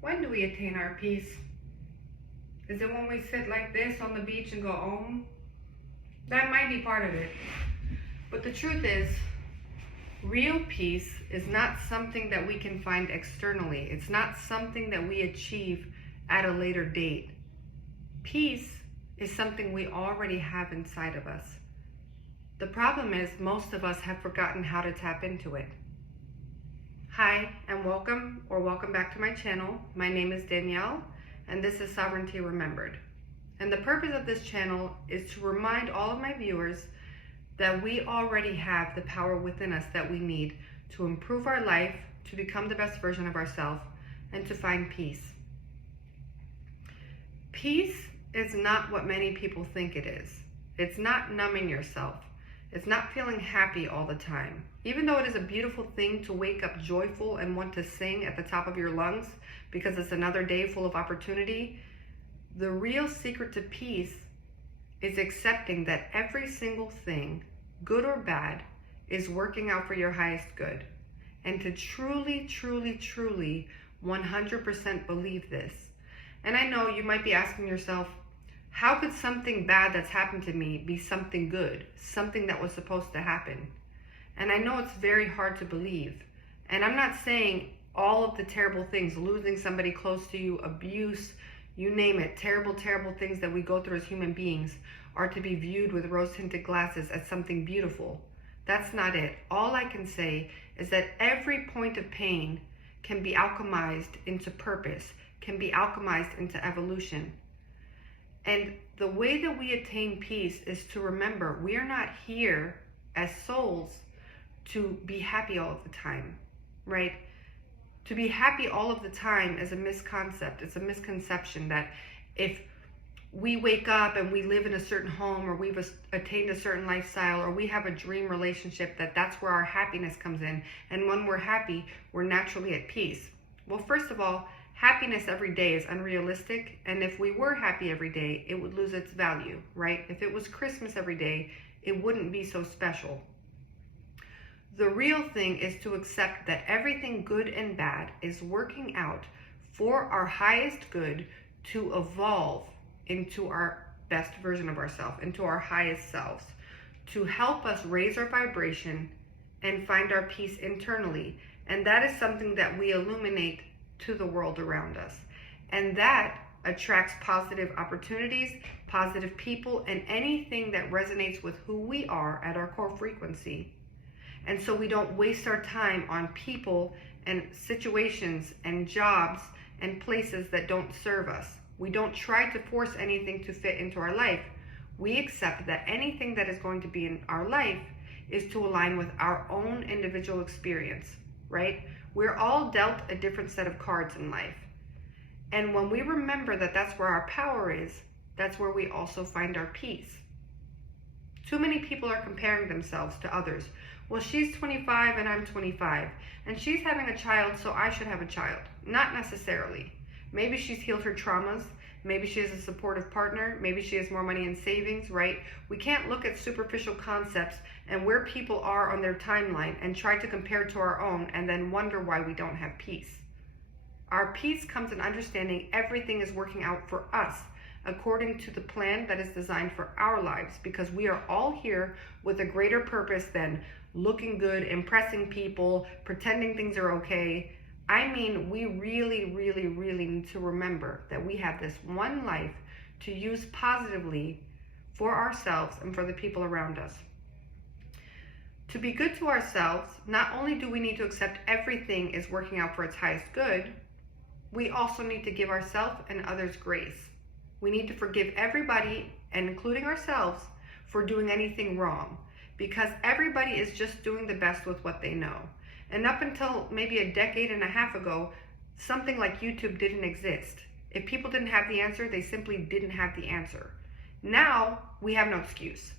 When do we attain our peace? Is it when we sit like this on the beach and go, That might be part of it. But the truth is, real peace is not something that we can find externally. It's not something that we achieve at a later date. Peace is something we already have inside of us. The problem is most of us have forgotten how to tap into it. Hi, and welcome back to my channel. My name is Danielle, and this is Sovereignty Remembered. And the purpose of this channel is to remind all of my viewers that we already have the power within us that we need to improve our life, to become the best version of ourselves, and to find peace. Peace is not what many people think it is. It's not numbing yourself. It's not feeling happy all the time. Even though it is a beautiful thing to wake up joyful and want to sing at the top of your lungs because it's another day full of opportunity, the real secret to peace is accepting that every single thing, good or bad, is working out for your highest good. And to truly, truly, truly 100% believe this. And I know you might be asking yourself, how could something bad that's happened to me be something good, something that was supposed to happen? And I know it's very hard to believe. And I'm not saying all of the terrible things, losing somebody close to you, abuse, you name it, terrible, terrible things that we go through as human beings are to be viewed with rose-tinted glasses as something beautiful. That's not it. All I can say is that every point of pain can be alchemized into purpose, can be alchemized into evolution. And the way that we attain peace is to remember we are not here as souls to be happy all of the time, right? To be happy all of the time is a misconcept. It's a misconception that if we wake up and we live in a certain home, or we've attained a certain lifestyle, or we have a dream relationship, that's where our happiness comes in. And when we're happy, we're naturally at peace. Well, first of all, happiness every day is unrealistic, and if we were happy every day, it would lose its value, right? If it was Christmas every day, it wouldn't be so special. The real thing is to accept that everything good and bad is working out for our highest good to evolve into our best version of ourselves, into our highest selves, to help us raise our vibration and find our peace internally. And that is something that we illuminate to the world around us. And that attracts positive opportunities, positive people, and anything that resonates with who we are at our core frequency. And so we don't waste our time on people and situations and jobs and places that don't serve us. We don't try to force anything to fit into our life. We accept that anything that is going to be in our life is to align with our own individual experience, right? We're all dealt a different set of cards in life. And when we remember that that's where our power is, that's where we also find our peace. Too many people are comparing themselves to others. Well, she's 25 and I'm 25, and she's having a child, so I should have a child. Not necessarily. Maybe she's healed her traumas. Maybe she has a supportive partner. Maybe she has more money in savings, right? We can't look at superficial concepts and where people are on their timeline and try to compare to our own and then wonder why we don't have peace. Our peace comes in understanding everything is working out for us according to the plan that is designed for our lives, because we are all here with a greater purpose than looking good, impressing people, pretending things are okay. I mean, we really, really, really need to remember that we have this one life to use positively for ourselves and for the people around us. To be good to ourselves, not only do we need to accept everything is working out for its highest good, we also need to give ourselves and others grace. We need to forgive everybody, and including ourselves, for doing anything wrong, because everybody is just doing the best with what they know. And up until maybe a decade and a half ago, something like YouTube didn't exist. If people didn't have the answer, they simply didn't have the answer. Now, we have no excuse.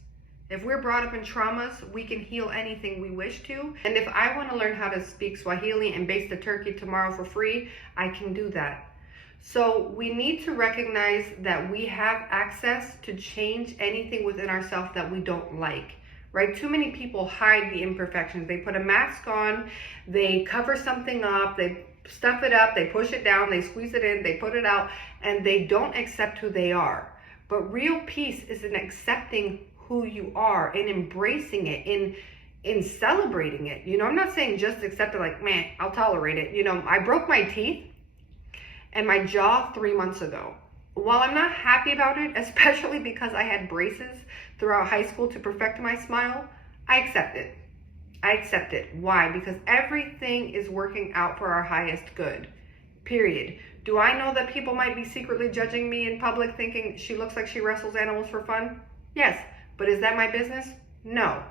If we're brought up in traumas, we can heal anything we wish to. And if I want to learn how to speak Swahili and baste a turkey tomorrow for free, I can do that. So we need to recognize that we have access to change anything within ourselves that we don't like. right? Too many people hide the imperfections. They put a mask on, they cover something up, they stuff it up, they push it down, they squeeze it in, they put it out, and they don't accept who they are. But real peace is in accepting who you are and embracing it, in celebrating it. You know, I'm not saying just accept it like, man, I'll tolerate it. You know, I broke my teeth and my jaw 3 months ago. While I'm not happy about it, especially because I had braces throughout high school to perfect my smile, I accept it. I accept it. Why? Because everything is working out for our highest good. Period. Do I know that people might be secretly judging me in public thinking she looks like she wrestles animals for fun? Yes. But is that my business? No.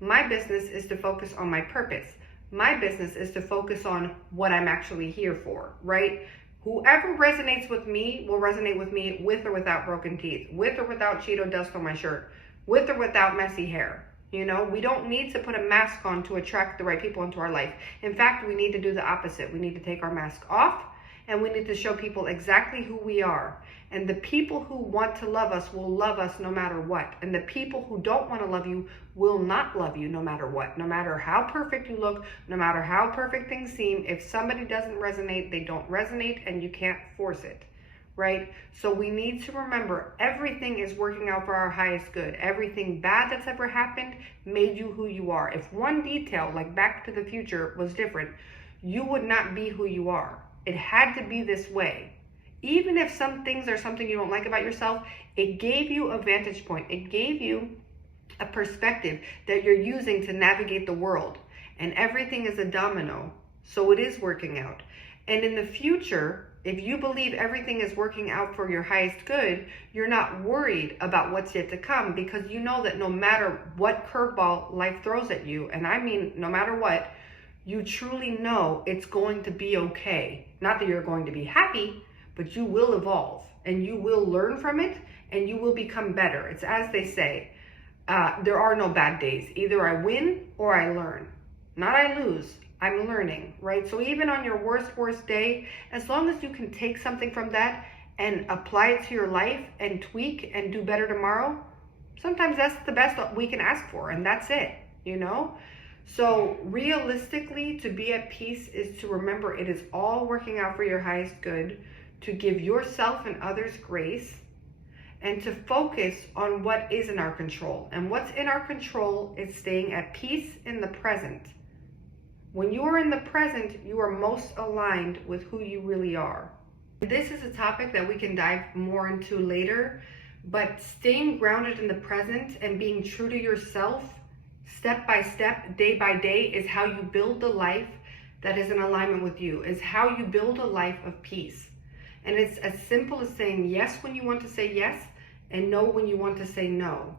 My business is to focus on my purpose. My business is to focus on what I'm actually here for, right? Whoever resonates with me will resonate with me with or without broken teeth, with or without Cheeto dust on my shirt, with or without messy hair. You know, we don't need to put a mask on to attract the right people into our life. In fact, we need to do the opposite. We need to take our mask off, and we need to show people exactly who we are. And the people who want to love us will love us no matter what. And the people who don't want to love you will not love you no matter what. No matter how perfect you look, no matter how perfect things seem, if somebody doesn't resonate, they don't resonate, and you can't force it, right? So we need to remember everything is working out for our highest good. Everything bad that's ever happened made you who you are. If one detail, like Back to the Future, was different, you would not be who you are. It had to be this way. Even if some things are something you don't like about yourself, it gave you a vantage point. It gave you a perspective that you're using to navigate the world. And everything is a domino, so it is working out. And in the future, if you believe everything is working out for your highest good, you're not worried about what's yet to come, because you know that no matter what curveball life throws at you, and I mean no matter what, you truly know it's going to be okay. Not that you're going to be happy, but you will evolve and you will learn from it and you will become better. It's as they say, there are no bad days. Either I win or I learn. Not I lose, I'm learning, right? So even on your worst day, as long as you can take something from that and apply it to your life and tweak and do better tomorrow, sometimes that's the best we can ask for, and that's it, you know? So realistically, to be at peace is to remember it is all working out for your highest good, to give yourself and others grace, and to focus on what is in our control. And what's in our control is staying at peace in the present. When you are in the present, you are most aligned with who you really are. This is a topic that we can dive more into later, but staying grounded in the present and being true to yourself, step by step, day by day, is how you build the life that is in alignment with you, is how you build a life of peace. And it's as simple as saying yes when you want to say yes and no when you want to say no.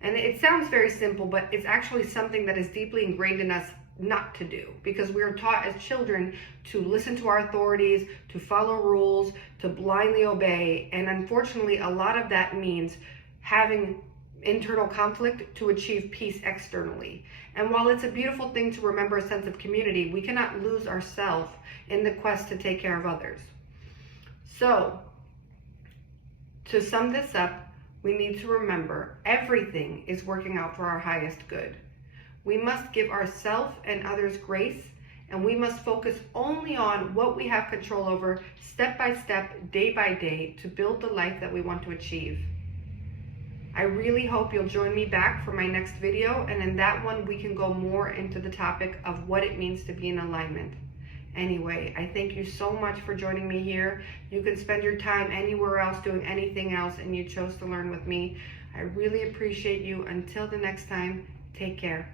And it sounds very simple, but it's actually something that is deeply ingrained in us not to do, because we are taught as children to listen to our authorities, to follow rules, to blindly obey. And unfortunately, a lot of that means having internal conflict to achieve peace externally. And while it's a beautiful thing to remember a sense of community, we cannot lose ourselves in the quest to take care of others. So, to sum this up, we need to remember everything is working out for our highest good. We must give ourselves and others grace, and we must focus only on what we have control over, step by step, day by day, to build the life that we want to achieve. I really hope you'll join me back for my next video, and in that one we can go more into the topic of what it means to be in alignment. Anyway, I thank you so much for joining me here. You can spend your time anywhere else doing anything else, and you chose to learn with me. I really appreciate you. Until the next time, take care.